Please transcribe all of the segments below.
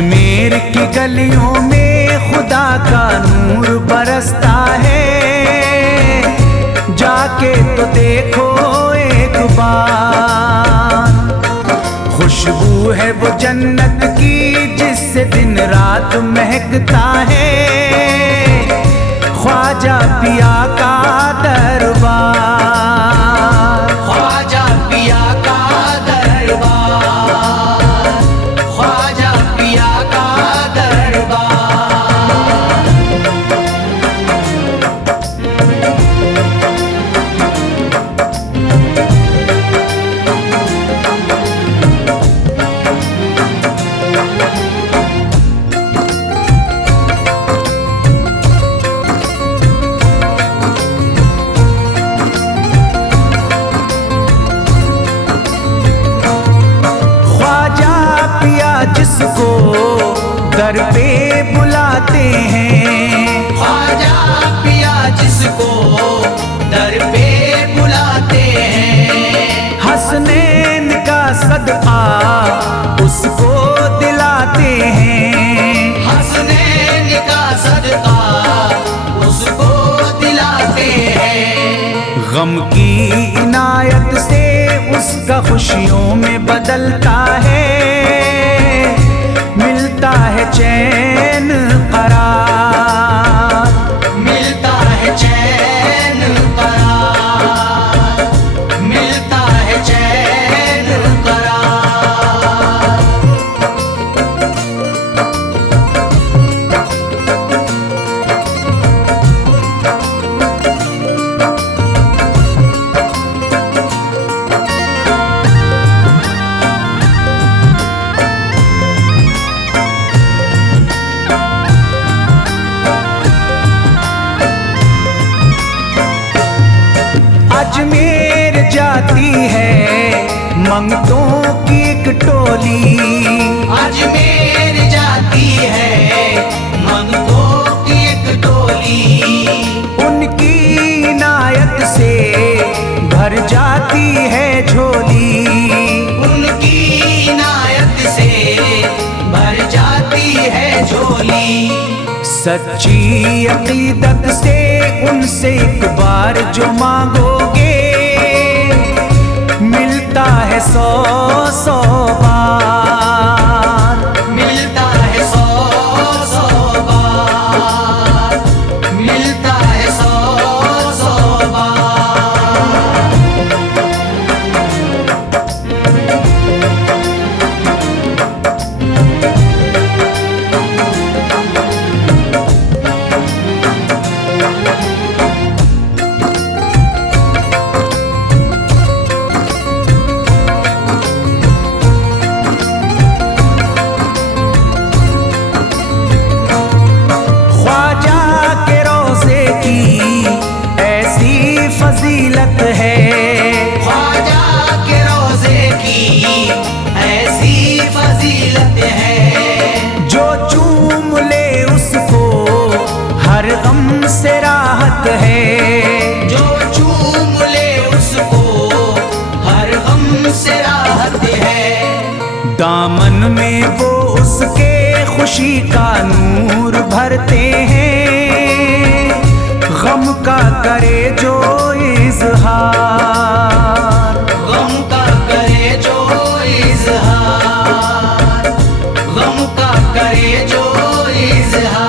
अजमेर की गलियों में खुदा का नूर बरसता है, जाके तो देखो एक बार। खुशबू है वो जन्नत की जिससे दिन रात महकता है, ख्वाजा पिया का दरबार। ख्वाजा पिया का दरबार, ख्वाजा पिया का दरबार। जिसको दर पे बुलाते हैं, ख्वाजा पिया जिसको दर पे बुलाते हैं, हसनैन का सदका उसको दिलाते हैं, हसनैन का सदका उसको दिलाते हैं। गम की इनायत से उसका खुशियों में बदलता है, मिलता है चैन करार, मिलता है चैन करार, मिलता है चैन करार। अजमेर जाती है मंगतों की एक टोली, अजमेर जाती है मंगतों की एक टोली, उनकी इनायत से भर जाती है झोली, उनकी इनायत से भर जाती है झोली। सच्ची अकीदत से उनसे एक बार जो मांगोगे, मिलता है 100 बार, मिलता है 100 बार, मिलता है 100 बार। फजीलत है ख्वाजा के रोज़े की ऐसी फजीलत है, जो चूम ले उसको हर गम से राहत है, जो चूम ले उसको हर गम से राहत है। दामन में वो उसके खुशी का नूर भरते हैं, गम का करे जो इज़हार, गम का करे जो इज़हार, गम का करे जो इज़हार।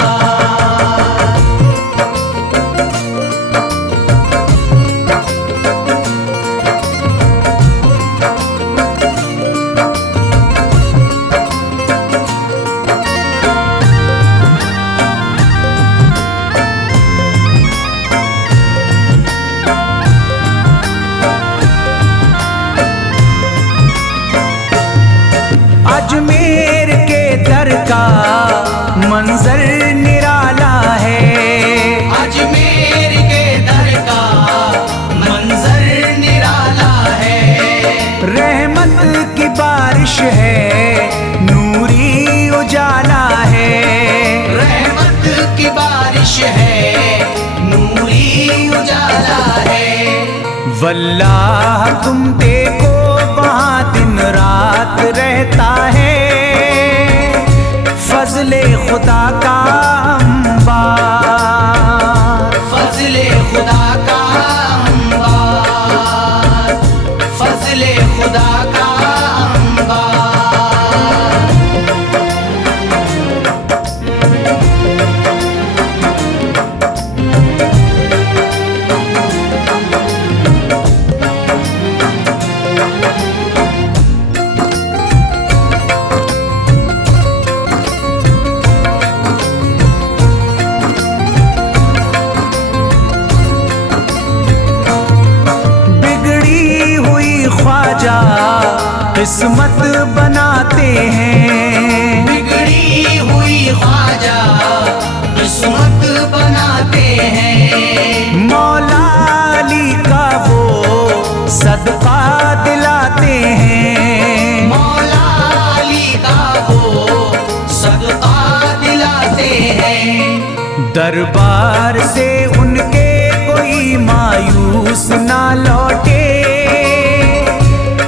अजमेर के दर का मंजर निराला है, अजमेर के दर का मंजर निराला है। रहमत की बारिश है, नूरी उजाला है, रहमत की बारिश है, नूरी उजाला है। वल्लाह तुम देखो वहाँ दिन रात रहता है, फजले खुदा का अंबार, फजले खुदा का अंबार, फजले खुदा का अंबार। किस्मत बनाते हैं, बिगड़ी हुई ख्वाजा किस्मत बनाते हैं। मौला अली का वो सदका दिलाते हैं, मौला अली का वो सदका दिलाते हैं। दरबार से उनके कोई मायूस ना लौटे,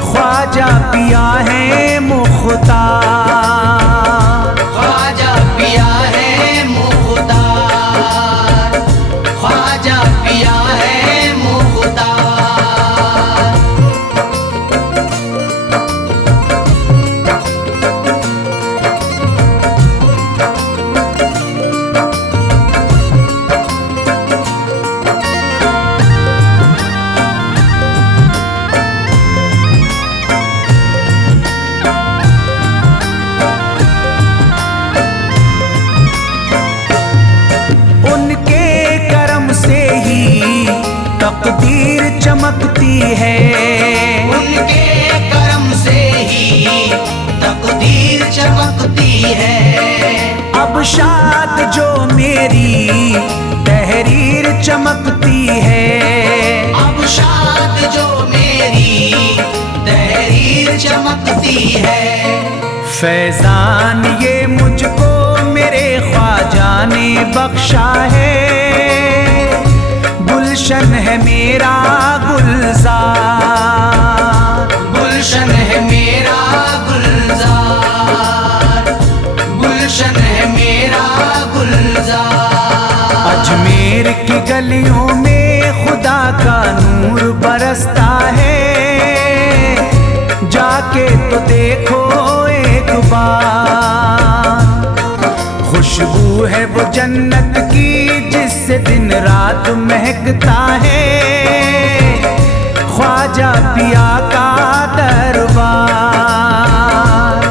ख्वाजा पिया है मुख्तार, ख्वाजा पिया है मुख्तार, ख्वाजा पिया है मुख्तार। तकदीर चमकती है, उनके करम से ही तकदीर चमकती है। अब शाद जो मेरी तहरीर चमकती है, अब शाद जो मेरी तहरीर चमकती है। फैजान ये मुझको मेरे ख्वाजा ने बख्शा है, गुलशन है मेरा गुलजार, गुलशन है मेरा गुलजार, गुलशन है मेरा गुलजार। अजमेर की गलियों में खुदा का नूर बरसता है, जाके तो देखो एक बार। खुशबू है वो जन्नत की जिससे दिन रात महकता है, ख्वाजा पिया का दरबार,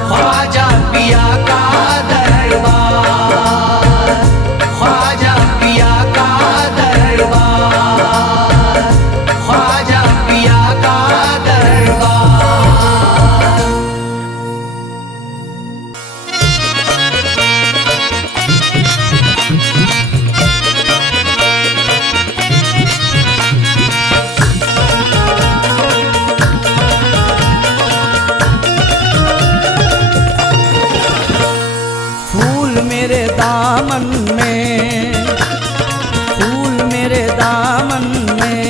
ख्वाजा पिया का दरबार, ख्वाजा पिया का दरबार, ख्वाजा पिया का दरबार। मेरे दामन में, फूल मेरे दामन में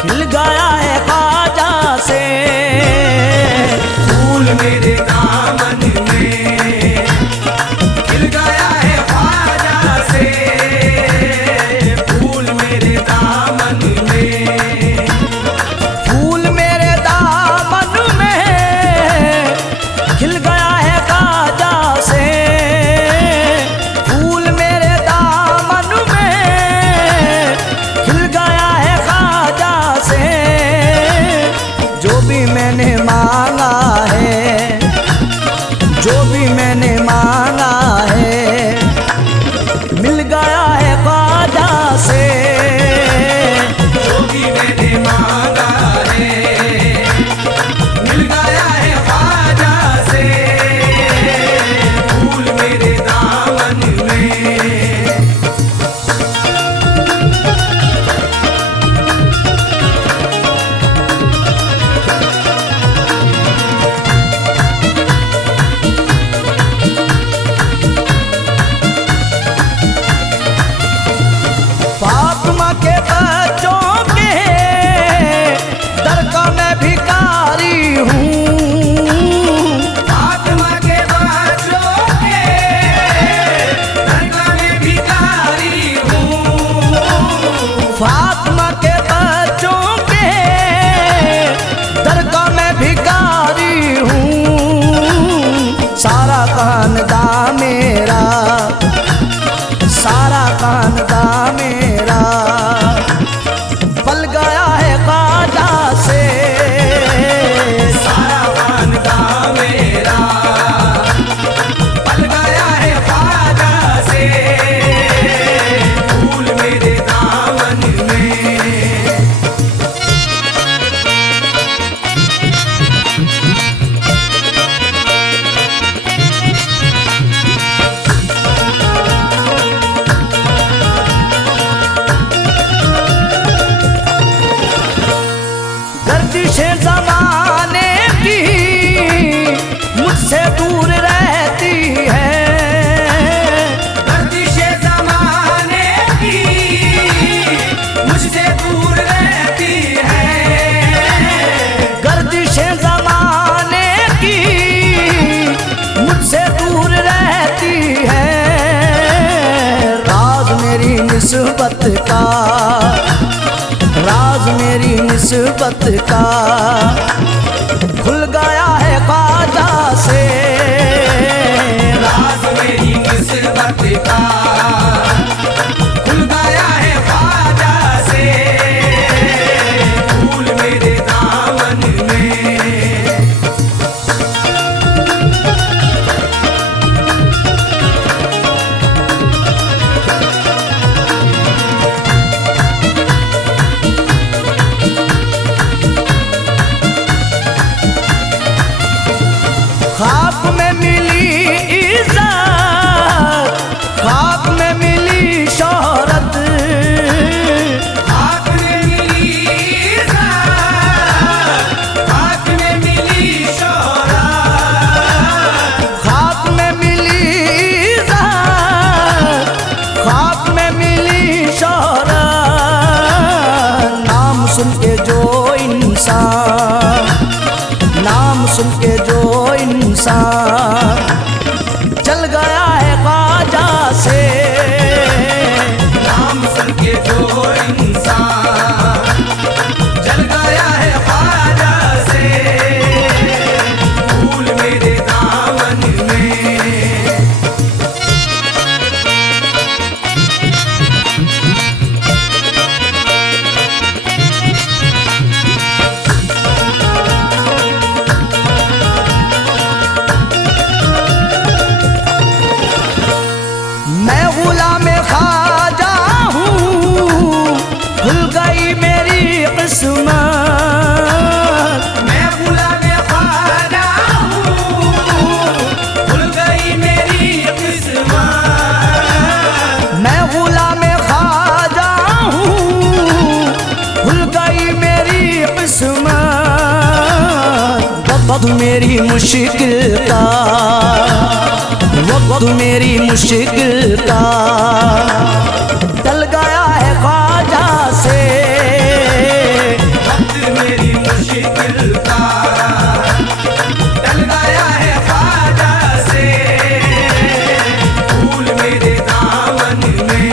खिल गया है ख्वाजा से, फूल मेरे दामन में खिल गया है ख्वाजा से, फूल मेरे दामन में, फूल मेरे दामन में खिल गया है ख्वाजा से, फूल मेरे दामन में खानदा मेरा पल गया है ख्वाजा से, सारा खानदा मेरा पल गया है ख्वाजा से, फूल मेरे दामन में। गर्दिशे ज़माने की मुझसे दूर रहती है, गर्दिशे ज़माने की मुझसे दूर रहती है, गर्दिशे ज़माने की मुझसे दूर रहती है। राज मेरी निस्बत का, राज मेरी निस्बत का खुल गया है ख्वाजा से, राज मेरी निस्बत का खुल गया है ख्वाजा से, फूल मेरे दामन में। खाक में मिली इज्जत, खाक में मिली शोहरत, खाक में मिली इज्जत, खाक में मिली शोहरत, खाक में मिली इज्जत, खाक में मिली शोहरत। नाम सुन के जो इंसान, नाम सुन के जो इंसान चल गया है ख्वाजा से, नाम सुन के जो इंसान जल गया है ख्वाजा से, फूल मेरे दामन में। मैं गुलाम ख्वाजा हूँ, खुल गई मेरी किस्मत, मैं गुलाम ख्वाजा हूँ, खुल गई मेरी किस्मत, मैं गुलाम ख्वाजा हूँ, खुल गई मेरी किस्मत। वक्त मेरी मुश्किल का, वक्त मेरी मुश्किल का टल गया है ख्वाजा से, वक्त मेरी मुश्किल का टल गया है ख्वाजा से, फूल मेरे दामन में।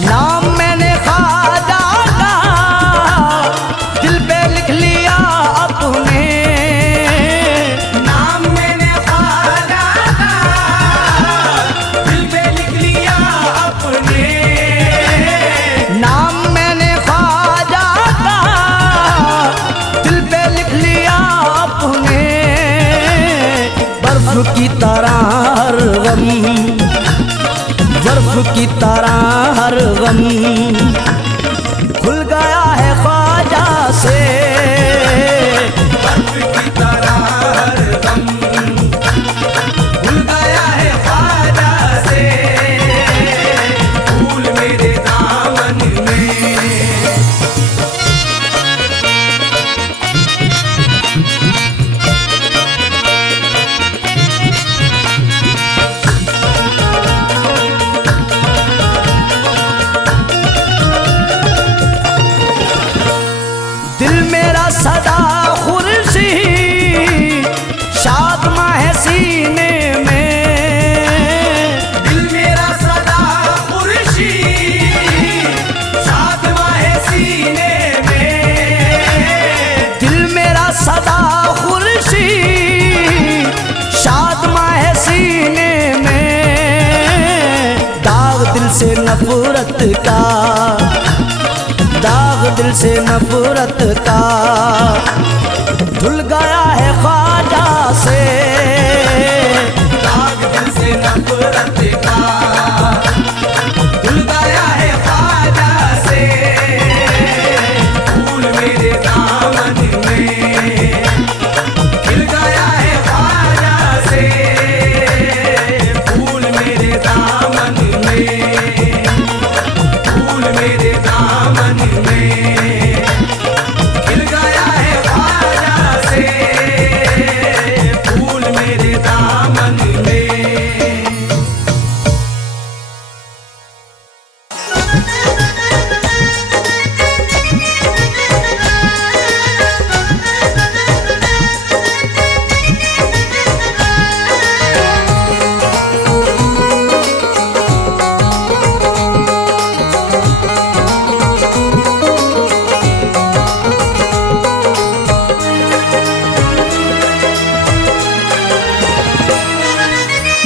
नाम मैंने ख्वाजा का दिल पे लिख लिया अपने, नाम मैंने ख्वाजा का दिल पे लिख लिया अपने, नाम मैंने ख्वाजा का दिल पे लिख लिया अपने। बर्फ की तरह हर गम, बर्फ की तरह हर गम खुल गया है ख्वाजा से, बर्फ की तरह हर गम खुल गया है ख्वाजा से, फूल मेरे दामन में। दिल से नफरत का, दाग दिल से नफरत का धुल गया है ख्वाजा से। दाग दिल से नफरत का धुल गया है ख्वाजा से। फूल मेरे दामन में खिल गया है ख्वाजा से। फूल मेरे दामन में, फूल मेरे दामन में खिल गया है ख्वाजा से। फूल मेरे दामन में।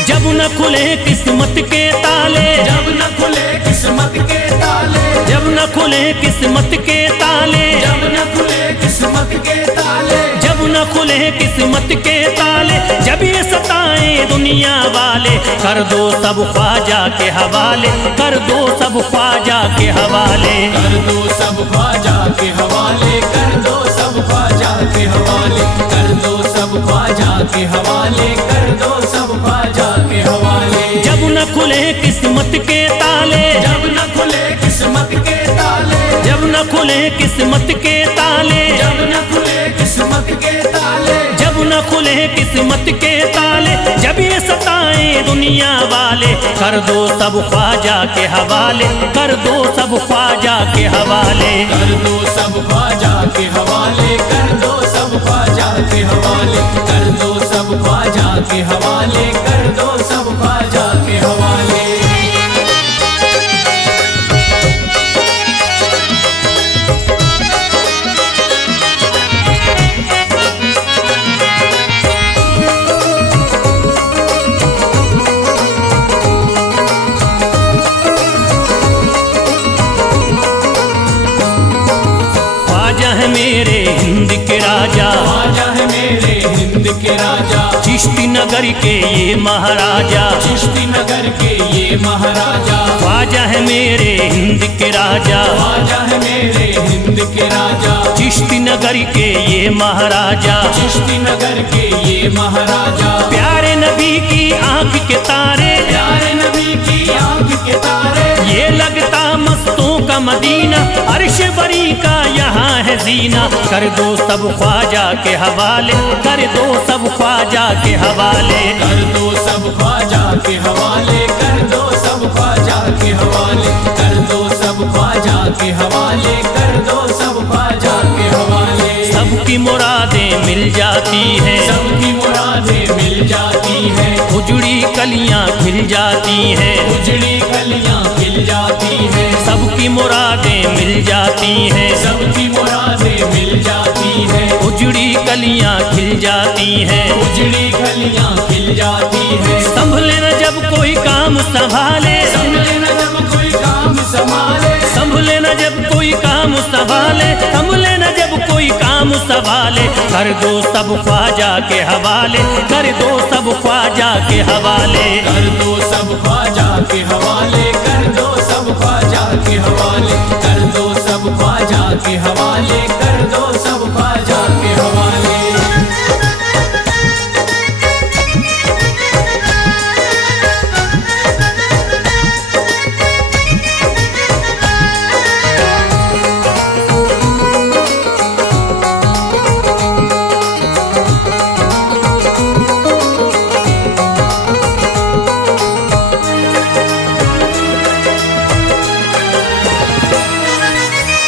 जब न खुले किस्मत के ताले, जब न खुले किस्मत के ताले, जब न खुले किस्मत के ताले, जब न खुले किस्मत के ताले, जब न खुले किस्मत के ताले, जब ये सताएं दुनिया वाले, कर दो सब ख्वाजा के हवाले, कर दो सब ख्वाजा के हवाले। कर दो सब ख्वाजा के हवाले, कर दो सब ख्वाजा के हवाले, कर दो सब ख्वाजा के हवाले, कर दो सब ख्वाजा के हवाले। जब न खुले किस्मत के ताले, जब न खुले किस्मत के ताले, जब न खुले किस्मत के ताले, जब न खुले किस्मत के ताले, जब न खुले किस्मत के ताले, जब ये सताएं दुनिया वाले, कर दो सब ख्वाजा के हवाले, कर दो सब ख्वाजा के हवाले। कर दो सब ख्वाजा के हवाले, कर दो सब ख्वाजा के हवाले, कर दो सब ख्वाजा के हवाले, कर दो सब ख्वाजा के हवाले। ख्वाजा है मेरे हिंद के राजा, ख्वाजा है मेरे हिंद के राजा, चिश्ती नगर के ये महाराजा, चिश्ती नगर के ये महाराजा। ख्वाजा है मेरे हिंद के राजा, ख्वाजा है मेरे हिंद के राजा, चिश्ती नगर के ये महाराजा। चिश्ती नगर के ये महाराजा। प्यारे नबी की आंख के तारे, प्यारे नबी की आंख के तारे, ये लगता मस्तों का मदीना, अर्श बरी का यहाँ है जीना। कर दो सब ख्वाजा के हवाले, कर दो सब ख्वाजा के हवाले। कर दो सब ख्वाजा के हवाले, कर दो सब ख्वाजा के हवाले, कर दो सब ख्वाजा के हवाले, कर दो सब ख्वाजा के हवाले। सबकी मुरादें मिल जाती हैं, सबकी मुरादें मिल जाती हैं, उजड़ी कलियां खिल जाती हैं, उजड़ी कलियां खिल जाती हैं, सबकी मुरादें मिल जाती हैं, सबकी मुरादें मिल जाती हैं, उजड़ी कलियां खिल जाती हैं। उजड़ी कलियां खिल जाती हैं। संभले न जब कोई काम संभाले, संभले न जब कोई काम संभाले, संभले न जब कोई काम संभाले, संभले न जब कोई काम संभाले। कर दो सब ख्वाजा के हवाले, कर दो सब ख्वाजा के हवाले। कर दो सब ख्वाजा के हवाले, कर दो सब ख्वाजा के हवाले, कर दो सब ख्वाजा के हवाले, कर दो सब ख्वाजा के हवाले।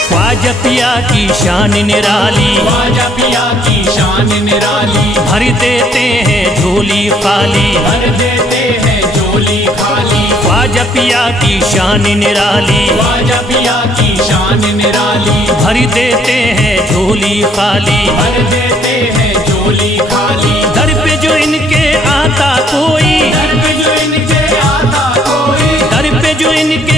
ख्वाजा पिया की शान निराली, ख्वाजा पिया की शान निराली, भर देते हैं झोली खाली, भर देते हैं झोली खाली। ख्वाजा पिया की शान निराली, ख्वाजा पिया की शान निराली, भर देते हैं झोली खाली, भर देते हैं झोली खाली। दर पे जो इनके आता कोई, दर पे जो इनके आता कोई, दर पे जो इनके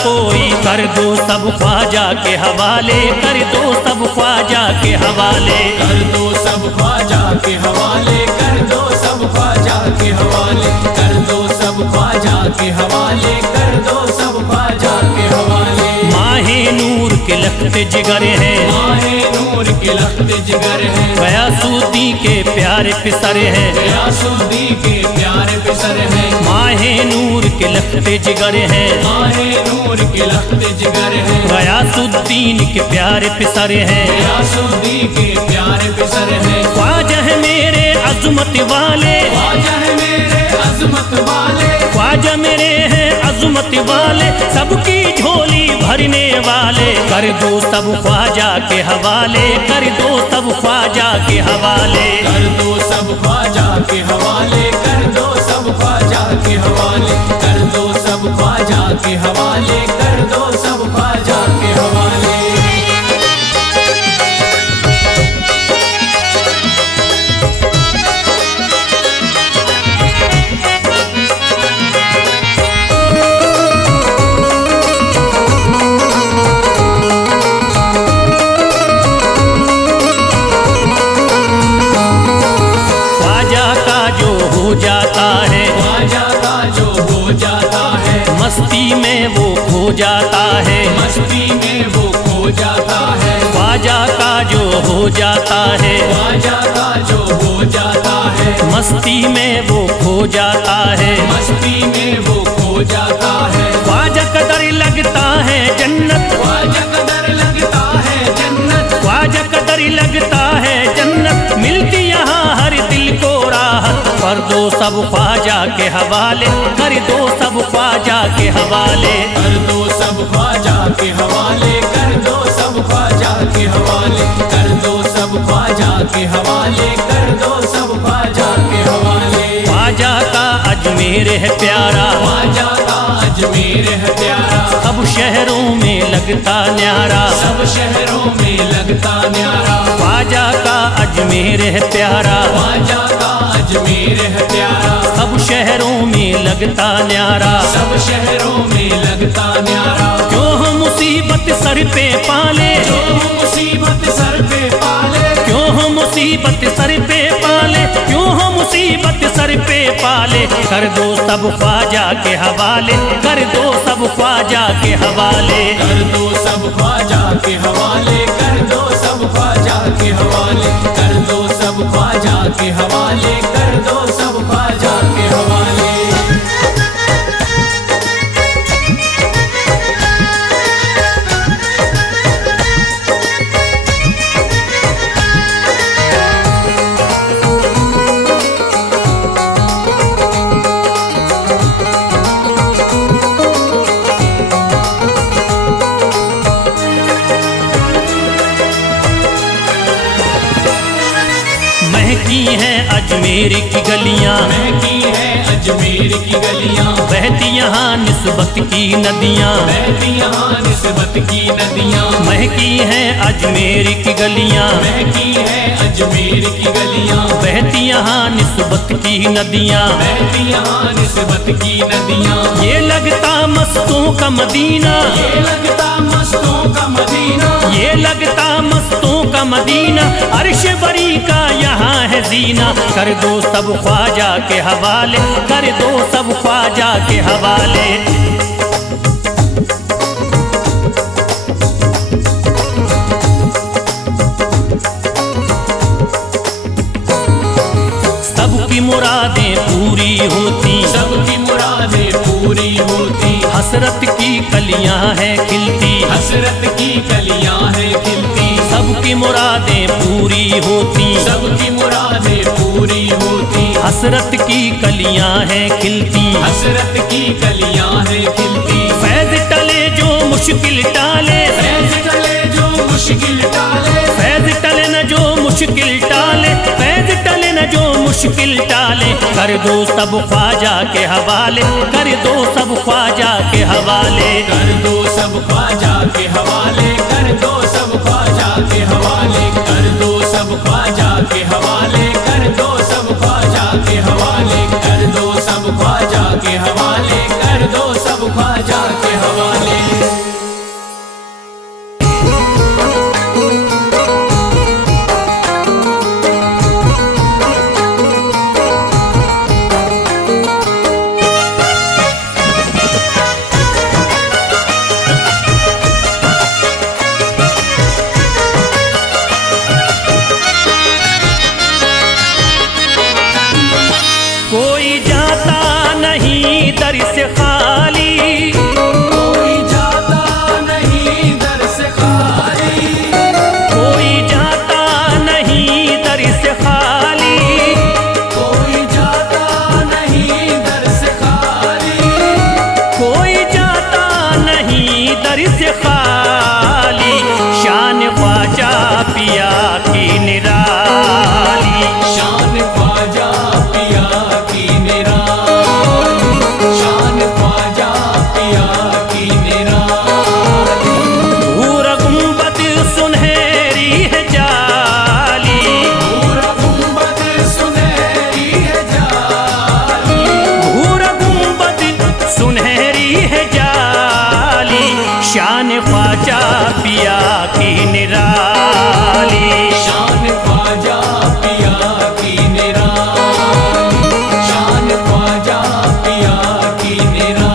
कोई, कर दो सब ख्वाजा के हवाले, कर दो सब ख्वाजा के हवाले। कर दो सब ख्वाजा के हवाले, कर दो सब ख्वाजा के हवाले, कर दो सब ख्वाजा के हवाले, कर दो सब ख्वाजा के हवाले। माहे नूर के लखते जिगर है, माहे नूर के लखते जिगर है, गयासुद्दीन के प्यारे पिसर है, गयासुद्दीन के प्यारे पिसर है। माहे नूर के लखते जिगर है, माहे नूर के लखते जिगर है, गयासुद्दीन के प्यारे पिसर है, गयासुद्दीन के प्यारे पिसर है। ख्वाजा है मेरे अज़मत वाले, ख्वाजा है मेरे अज़मत वाले, ख्वाजा मेरे हैं अज़मत वाले, सबकी झोली भरने वाले। कर दो सब ख्वाजा के हवाले, कर दो सब ख्वाजा के हवाले। कर दो सब ख्वाजा के हवाले, कर दो सब ख्वाजा के हवाले, कर दो सब ख्वाजा के हवाले, कर दो सब ख्वाजा के हवाले। जाता है ख्वाजा का जो हो जाता है, मस्ती में वो खो जाता है, मस्ती में वो खो जाता है। ख्वाजा का जो हो जाता है, ख्वाजा का जो हो जाता है, मस्ती में वो खो जाता है, मस्ती में वो खो जाता है। ख्वाजा कदर लगता है जन्नत, ख्वाजा कदर लगता है जन्नत, ख्वाजा कदर लगता है जन्नत, मिलती यहाँ हर दिल को राहत। कर दो सब ख्वाजा के हवाले, कर दो सब ख्वाजा के हवाले। कर दो सब ख्वाजा के हवाले, कर दो सब ख्वाजा के हवाले, कर दो सब ख्वाजा के हवाले, कर दो सब ख्वाजा के हवाले। ख्वाजा का अजमेर है प्यारा, ख्वाजा का अजमेर है प्यारा, सब शहरों में लगता न्यारा, सब शहरों में लगता न्यारा। ख्वाजा का अजमेर है प्यारा, ख्वाजा का अजमेर है प्यारा, सब शहरों में लगता न्यारा, सब शहरों में लगता न्यारा। क्यों हम मुसीबत सर पे पाले, जो मुसीबत सर पे पाले, क्यों हम मुसीबत सर पे पाले, क्यों हम मुसीबत सर पे पाले। कर दो सब ख्वाजा के हवाले, कर दो सब ख्वाजा के हवाले। कर दो सब ख्वाजा के हवाले, कर दो सब ख्वाजा के हवाले, कर दो सब ख्वाजा के हवाले, कर दो सब ख्वाजा के हवाले। महकी हैं अजमेर की गलियां, महकी है अजमेर की गलियां, बहती यहाँ निस्बत की नदियाँ, बहती यहाँ निस्बत की नदियां। महकी हैं अजमेर की गलियां, महकी है अजमेर की गलियां, बहती यहाँ निस्बत की नदियाँ, बहती यहाँ निस्बत की नदियां। ये लगता मस्तों का मदीना, ये लगता मस्तों का मदीना, ये लगता मस्तों का मदीना, अर्श बरी का यहाँ है जीना। कर दो सब ख्वाजा के हवाले, कर दो सब ख्वाजा के हवाले। सबकी मुरादें पूरी होती, सबकी मुरादें पूरी होती, हसरत की कलियां हैं खिलती, हसरत की कलियां हैं खिलती। सबकी मुरादें पूरी होती, सबकी मुरादें पूरी होती, हसरत की कलियां हैं खिलती, हसरत की कलियां हैं खिलती। फैज़ टले जो मुश्किल टाले, फैज़ टले जो मुश्किल टाले, फैज़ टले न जो मुश्किल टाले, फैज़ टले न जो मुश्किल टाले। कर दो सब ख्वाजा के हवाले, कर दो सब ख्वाजा के हवाले। कर दो सब ख्वाजा के हवाले, कर दो सब ख्वाजा के हवाले, कर दो सब ख्वाजा के हवाले, कर दो सब ख्वाजा के हवाले, कर दो सब ख्वाजा के हवाले, कर दो सब ख्वाजा के हवाले। दर से खाली, कोई जाता नहीं दर से खाली, कोई जाता नहीं दर से खाली, कोई जाता नहीं दर से खाली, कोई जाता नहीं दर से खाली। शान ख्वाजा पिया की निराली, शान ख्वाजा पिया की निराली, शान ख्वाजा पिया की निराली। भूरा गुंबद सुनहरी है जाली, पूरा गुंबद सुनहरी है जाली, भूरा गुंबद सुनहरी है जाली। शान ख्वाजा पिया की निराली, शान ख्वाजा पिया की निराली, शान ख्वाजा पिया की निराली।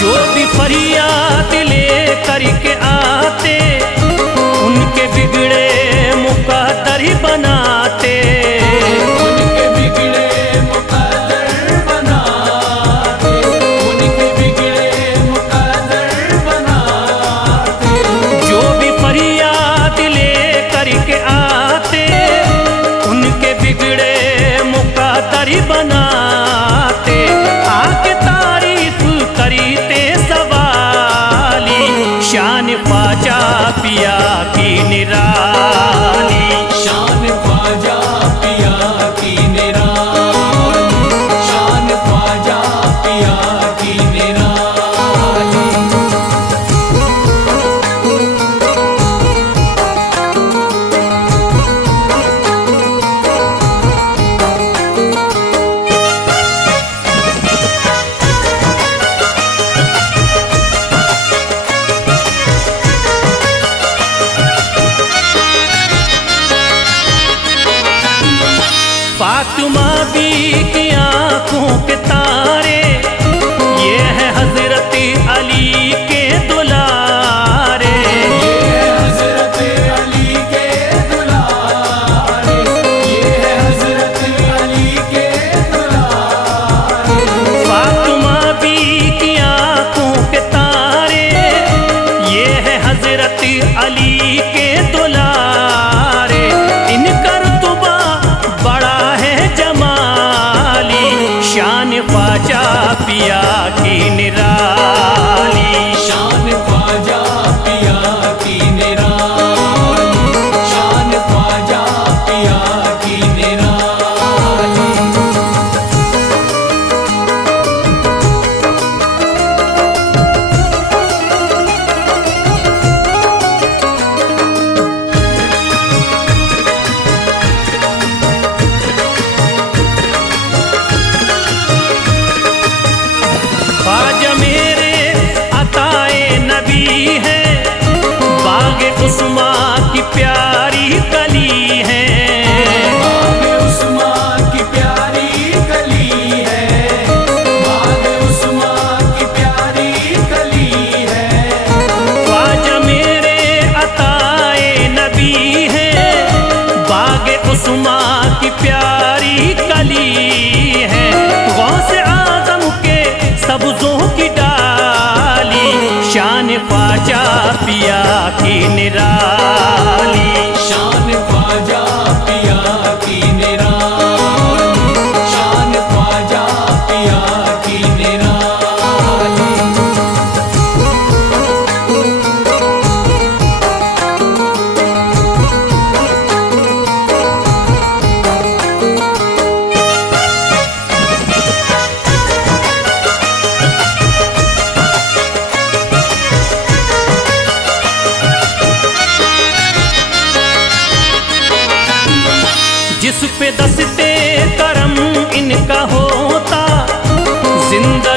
जो भी फरियाद ले करके आते, उनके बिगड़े मुकद्दर बनाते, उनके बिगड़े मुकद्दर बनाते, उनके बिगड़े मुकद्दर बनाते। जो भी फरियाद ले करके आते, उनके बिगड़े मुकद्दर बनाते। आके तारीफ करते सवाली, शान ख्वाजा पिया की निराली, शान ख्वाजा पिया की निराली, शान ख्वाजा पिया की निराली। फातिमा बी की आंखों के तारे, ये है हजरत अली के दुलारे, ये हजरत अली के दुलारे, ये हजरत अली के दुलारे। फातिमा बी की आंखों के तारे, ये है हजरत अली के दुलारे। इनका रुतबा बड़ा है जमाली, शान ख्वाजा पिया की निराली, शान ख्वाजा पिया की निराली, शान ख्वाजा पिया की निराली। ख्वाजा मेरे अताए नबी है, बाग उस्मा की प्यारी कली है, बाग उस्मा की प्यारी कली है, बाग उस्मा की प्यारी कली है। ख्वाजा मेरे अताए नबी है, बाग उस्मा की प्यारी कली है। गौसे आजम के सब्जों की डाली, शान ख्वाजा पिया की निराली, शान ख्वाजा पिया की निराली, शान ख्वाजा पिया की निराली। जिस पे दस्ते करम इनका होता, जिंदा